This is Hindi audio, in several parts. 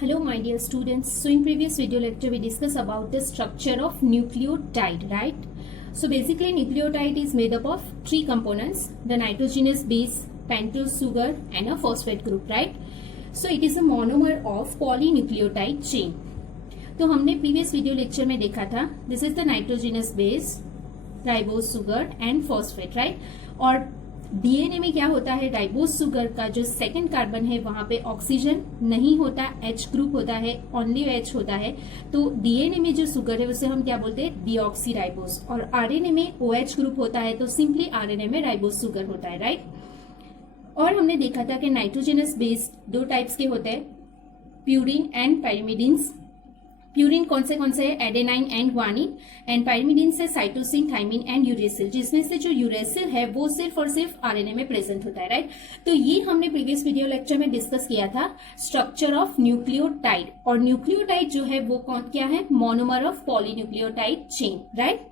Hello my dear students. So in previous video lecture we discussed about the structure of nucleotide, right? So basically nucleotide is made up of three components: the nitrogenous base, pentose sugar and a phosphate group, right? So it is a monomer of polynucleotide chain. तो हमने प्रीवियस वीडियो लेक्चर में देखा था this is the nitrogenous base, ribose sugar and phosphate, right? और डीएनए में क्या होता है, राइबोज सुगर का जो सेकंड कार्बन है वहां पे ऑक्सीजन नहीं होता, एच ग्रुप होता है, ओनली एच होता है। तो डीएनए में जो सुगर है उसे हम क्या बोलते हैं, डीऑक्सी राइबोज। और आरएनए में ओएच ग्रुप होता है तो सिंपली आरएनए में राइबोज सुगर होता है, राइट? और हमने देखा था कि नाइट्रोजिनस बेस दो टाइप्स के होते हैं, प्यूरिन एंड पाइरिमिडिन्स। प्यूरिन कौन से है, एडेनाइन एंड ग्वानिन, एंड पाइरिमिडिन से साइटोसिन, थाइमिन एंड यूरेसिल, जिसमें से जो यूरेसिल है वो सिर्फ और सिर्फ आरएनए में प्रेजेंट होता है, राइट? तो ये हमने प्रीवियस वीडियो लेक्चर में डिस्कस किया था स्ट्रक्चर ऑफ न्यूक्लियोटाइड। और न्यूक्लियोटाइड जो है वो क्या है, monomer of polynucleotide chain, right?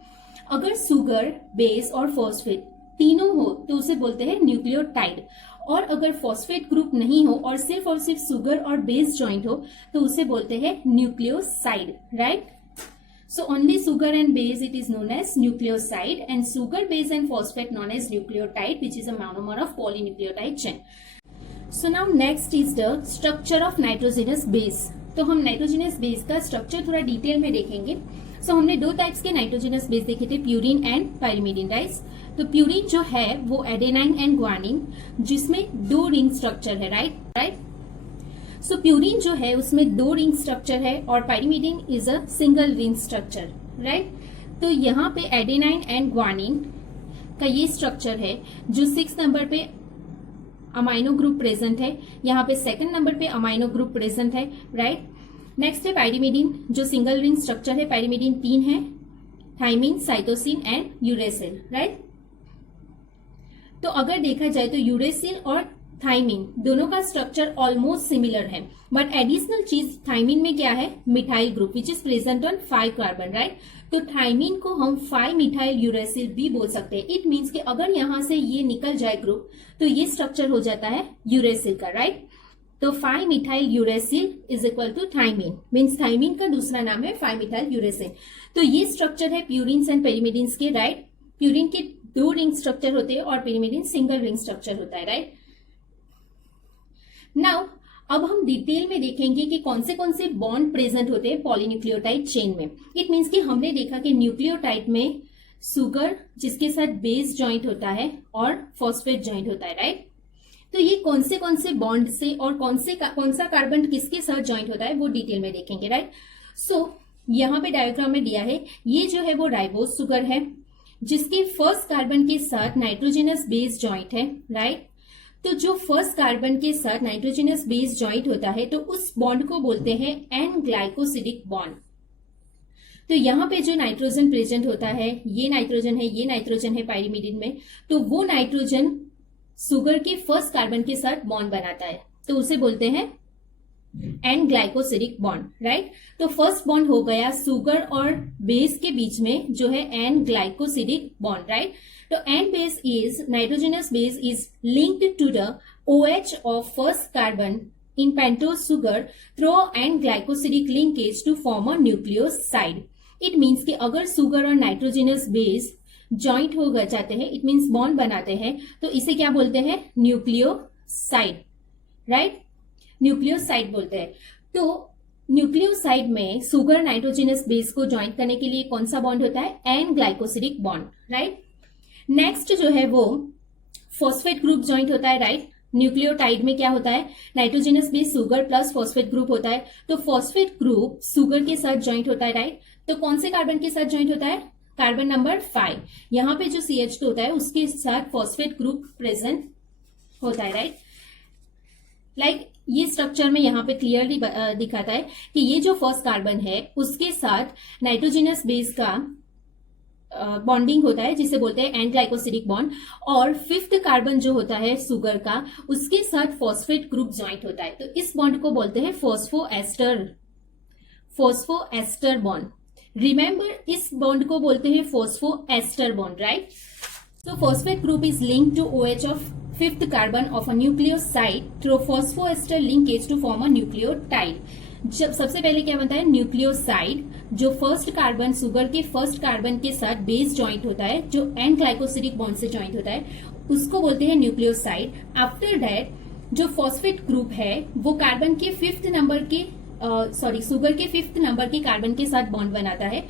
अगर सुगर, बेस और फॉस्फेट तीनों हो तो उसे बोलते हैं न्यूक्लियोटाइड। और अगर फॉस्फेट ग्रुप नहीं हो और सिर्फ सुगर और बेस ज्वाइंट हो तो उसे बोलते हैं nucleoside, right? So only sugar and base it is known as nucleoside, and sugar, base and phosphate known as nucleotide which is a monomer of polynucleotide chain. So now next is the structure of nitrogenous base. तो हम नाइट्रोजिनस बेस का स्ट्रक्चर थोड़ा डिटेल में देखेंगे। सो हमने दो टाइप्स के नाइट्रोजिनस बेस देखे थे, प्यूरिन एंड पाइरिमिडिन, राइट? तो प्यूरिन जो है वो एडेनाइन एंड ग्वानिन, जिसमें दो रिंग स्ट्रक्चर है, राइट? सो प्यूरिन जो है उसमें दो रिंग स्ट्रक्चर है और pyrimidine is a single ring structure, right? तो यहाँ पे एडेनाइन एंड ग्वानिन का ये स्ट्रक्चर है जो 6 नंबर पे अमाइनो ग्रुप प्रेजेंट है, यहाँ पे 2nd नंबर पे अमाइनो ग्रुप प्रेजेंट है, राइट? नेक्स्ट है पाइरिमिडिन जो सिंगल रिंग स्ट्रक्चर है, पाइरिमिडिन 3 है, thymine, cytosine and uracil, right? तो अगर देखा जाए तो यूरेसिल और थाइमिन दोनों का स्ट्रक्चर ऑलमोस्ट सिमिलर है, बट एडिशनल चीज थाइमिन में क्या है, methyl group which is present on 5 carbon, right? तो थाइमिन को हम 5 मिथाइल यूरेसिल भी बोल सकते हैं। इट मीन्स कि अगर यहां से ये निकल जाए ग्रुप तो ये स्ट्रक्चर हो जाता है यूरेसिल का, राइट? तो 5 methyl uracil is equal to thymine, means thymine का दूसरा नाम है 5 मिथाइल यूरेसिल। तो ये स्ट्रक्चर है प्यूरिन्स एंड पेरिमिडिन्स के, राइट? प्यूरिन के 2 रिंग स्ट्रक्चर होते हैं और पेरिमिडिन सिंगल रिंग स्ट्रक्चर होता है, राइट? नाउ अब हम डिटेल में देखेंगे कि कौन से बॉन्ड प्रेजेंट होते हैं पॉलीन्यूक्लियोटाइड चेन में। इट मीन्स कि हमने देखा कि न्यूक्लियोटाइड में सुगर जिसके साथ बेस ज्वाइंट होता है और फॉस्फेट ज्वाइंट होता है, राइट? तो ये कौन से बॉन्ड से और कौन सा कार्बन किसके साथ ज्वाइंट होता है वो डिटेल में देखेंगे, राइट? सो यहाँ पे डायग्राम में दिया है, ये जो है वो राइबोज सुगर है जिसके फर्स्ट कार्बन के साथ नाइट्रोजिनस बेस ज्वाइंट है, राइट? तो जो फर्स्ट कार्बन के साथ नाइट्रोजिनस बेस ज्वाइंट होता है तो उस बॉन्ड को बोलते हैं एन ग्लाइकोसिडिक बॉन्ड। तो यहाँ पे जो नाइट्रोजन प्रेजेंट होता है, ये नाइट्रोजन है पाइरिमिडिन में, तो वो नाइट्रोजन सुगर के फर्स्ट कार्बन के साथ बॉन्ड बनाता है तो उसे बोलते हैं एन ग्लाइकोसिडिक बॉन्ड, राइट? तो फर्स्ट बॉन्ड हो गया सुगर और बेस के बीच में जो है एन ग्लाइकोसिडिक बॉन्ड, राइट? तो N base is nitrogenous base is linked to the OH of first carbon in pentose sugar through N glycosidic linkage to form a nucleoside. It means कि अगर सुगर और नाइट्रोजिनस बेस ज्वाइंट हो जाते हैं, इट मीन्स बॉन्ड बनाते हैं, तो इसे क्या बोलते हैं, न्यूक्लियोसाइड, राइट? न्यूक्लियोसाइड बोलते हैं। तो न्यूक्लियोसाइड में सुगर नाइट्रोजिनस बेस को ज्वाइंट करने के लिए कौन सा बॉन्ड होता है, N glycosidic bond, right? Next जो है वो फॉस्फेट ग्रुप ज्वाइंट होता है, राइट? न्यूक्लियोटाइड में क्या होता है, nitrogenous base sugar plus phosphate group होता है, तो फॉस्फेट ग्रुप सुगर के साथ ज्वाइंट होता है, राइट? तो कौन से कार्बन के साथ ज्वाइंट होता है, कार्बन नंबर 5। यहाँ पे जो CH2 होता है उसके साथ फॉस्फेट ग्रुप प्रेजेंट होता है, राइट? लाइक ये स्ट्रक्चर में यहाँ पे क्लियरली दिखाता है कि ये जो फर्स्ट कार्बन है उसके साथ नाइट्रोजिनस बेस का बॉन्डिंग होता है जिसे बोलते हैं एन ग्लाइकोसिडिक बॉन्ड, और 5th कार्बन जो होता है सुगर का उसके साथ फॉस्फेट ग्रुप ज्वाइंट होता है, तो इस बॉन्ड को बोलते हैं फॉस्फोएस्टर बॉन्ड। रिमेंबर इस बॉन्ड को बोलते हैं फॉस्फोएस्टर बॉन्ड, राइट? तो phosphate group is linked to OH of 5th carbon of a nucleoside through phosphoester linkage to form a nucleotide. जब सबसे पहले क्या बनता है, न्यूक्लियोसाइड, जो फर्स्ट कार्बन शुगर के फर्स्ट कार्बन के साथ बेस ज्वाइंट होता है, जो एन ग्लाइकोसिडिक बॉन्ड से ज्वाइंट होता है, उसको बोलते हैं न्यूक्लियोसाइड। आफ्टर दैट जो फॉस्फेट ग्रुप है वो कार्बन के फिफ्थ नंबर के शुगर के फिफ्थ नंबर के कार्बन के साथ बॉन्ड बनाता है,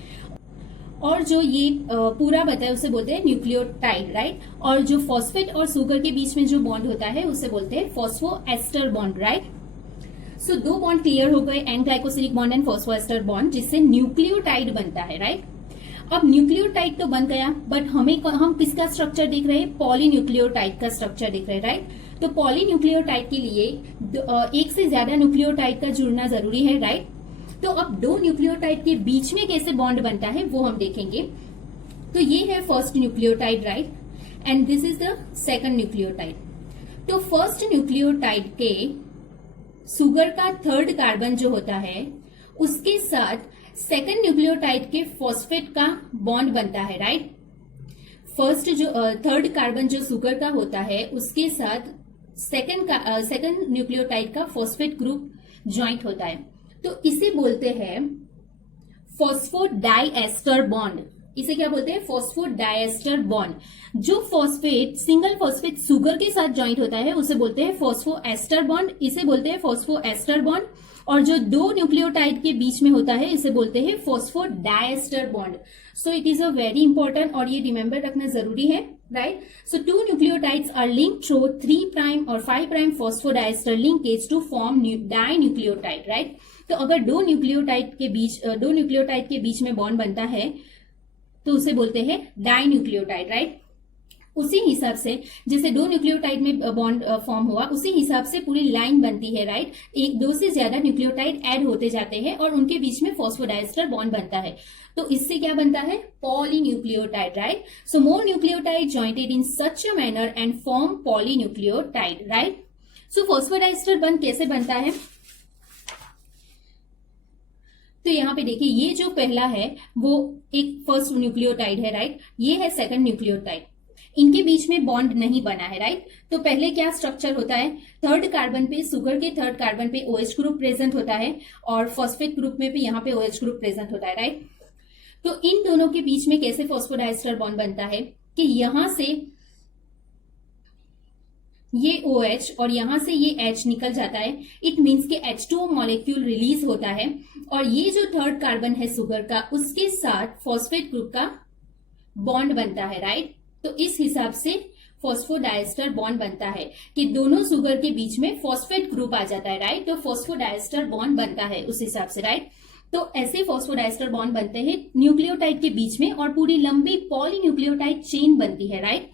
और जो ये पूरा बता है उसे बोलते हैं न्यूक्लियोटाइड, राइट। और जो फॉस्फेट और शुगर के बीच में जो बॉन्ड होता है उसे बोलते हैं फॉस्फोएस्टर बॉन्ड, राइट। सो दो बॉन्ड क्लियर हो गए, N ग्लाइकोसिलिक bond and phosphoester bond, जिससे न्यूक्लियोटाइड बनता है, राइट। अब न्यूक्लियोटाइड तो बन गया, बट हम किसका स्ट्रक्चर देख रहे हैं, पॉलीन्यूक्लियोटाइड का स्ट्रक्चर देख रहे हैं, राइट। तो पॉलीन्यूक्लियोटाइड के लिए एक से ज्यादा न्यूक्लियोटाइड का जुड़ना जरूरी है, राइट। तो अब दो न्यूक्लियोटाइड के बीच में कैसे बॉन्ड बनता है वो हम देखेंगे। तो ये है first nucleotide, right, and this is the second nucleotide. तो फर्स्ट न्यूक्लियोटाइड के शुगर का थर्ड कार्बन जो होता है उसके साथ सेकंड न्यूक्लियोटाइड के फॉस्फेट का बॉन्ड बनता है, राइट। फर्स्ट जो थर्ड कार्बन जो शुगर का होता है उसके साथ सेकंड न्यूक्लियोटाइड का फॉस्फेट ग्रुप ज्वाइंट होता है, तो इसे बोलते हैं फॉस्फोडाइएस्टर बॉन्ड। इसे क्या बोलते हैं, फॉस्फोडाइएस्टर बॉन्ड। जो फॉस्फेट सिंगल फॉस्फेट शुगर के साथ ज्वाइंट होता है उसे बोलते हैं फॉस्फोएस्टर बॉन्ड, इसे बोलते हैं फॉस्फोएस्टर बॉन्ड। और जो दो न्यूक्लियोटाइड के बीच में होता है इसे बोलते हैं phosphodiester bond. So it is a very important, और ये रिमेंबर रखना जरूरी है, right. So two nucleotides are linked through 3 prime और 5 prime phosphodiester linkage to form dinucleotide, right. तो अगर दो न्यूक्लियोटाइड के बीच में बॉन्ड बनता है तो उसे बोलते हैं डाइन्यूक्लियोटाइड, राइट। उसी हिसाब से जैसे दो न्यूक्लियोटाइड में बॉन्ड फॉर्म हुआ उसी हिसाब से पूरी लाइन बनती है, राइट। एक दो से ज्यादा न्यूक्लियोटाइड ऐड होते जाते हैं और उनके बीच में फॉस्फोडाइएस्टर बॉन्ड बनता है, तो इससे क्या बनता है, polynucleotide, right. So more nucleotide jointed in such a manner and form polynucleotide, right. So phosphodiester bond कैसे बनता है, तो यहाँ पे देखिए ये जो पहला है वो एक फर्स्ट न्यूक्लियोटाइड है, राइट। ये है सेकंड न्यूक्लियोटाइड, इनके बीच में बॉन्ड नहीं बना है, राइट। तो पहले क्या स्ट्रक्चर होता है, थर्ड कार्बन पे शुगर के थर्ड कार्बन पे OH ग्रुप प्रेजेंट होता है और फॉस्फेट ग्रुप में भी यहाँ पे OH ग्रुप प्रेजेंट होता है, राइट। तो इन दोनों के बीच में कैसे फॉस्फोडाइएस्टर बॉन्ड बनता है कि यहां से ये OH और यहां से ये H निकल जाता है, इट मीन्स के H2O मॉलिक्यूल रिलीज होता है, और ये जो थर्ड कार्बन है शुगर का उसके साथ फॉस्फेट ग्रुप का बॉन्ड बनता है, राइट। तो इस हिसाब से फॉस्फोडाइएस्टर बॉन्ड बनता है कि दोनों शुगर के बीच में फॉस्फेट ग्रुप आ जाता है, राइट। तो फॉस्फोडाइएस्टर बॉन्ड बनता है उस हिसाब से, राइट। तो ऐसे फॉस्फोडाइएस्टर बॉन्ड बनते हैं न्यूक्लियोटाइड के बीच में और पूरी लंबी पॉलीन्यूक्लियोटाइड चेन बनती है, राइट।